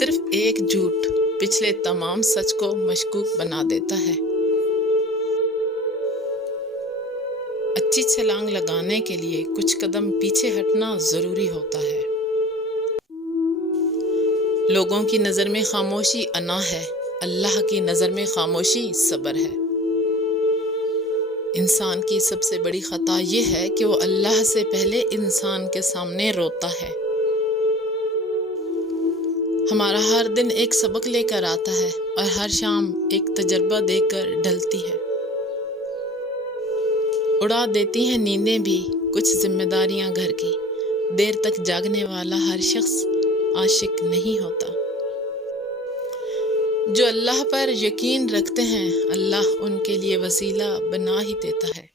صرف ایک جھوٹ پچھلے تمام سچ کو مشکوک بنا دیتا ہے۔ اچھی چھلانگ لگانے کے لیے کچھ قدم پیچھے ہٹنا ضروری ہوتا ہے۔ لوگوں کی نظر میں خاموشی انا ہے، اللہ کی نظر میں خاموشی صبر ہے۔ انسان کی سب سے بڑی خطا یہ ہے کہ وہ اللہ سے پہلے انسان کے سامنے روتا ہے۔ ہمارا ہر دن ایک سبق لے کر آتا ہے اور ہر شام ایک تجربہ دے کر ڈھلتی ہے۔ اڑا دیتی ہیں نیندیں بھی کچھ ذمہ داریاں گھر کی، دیر تک جاگنے والا ہر شخص عاشق نہیں ہوتا۔ جو اللہ پر یقین رکھتے ہیں، اللہ ان کے لیے وسیلہ بنا ہی دیتا ہے۔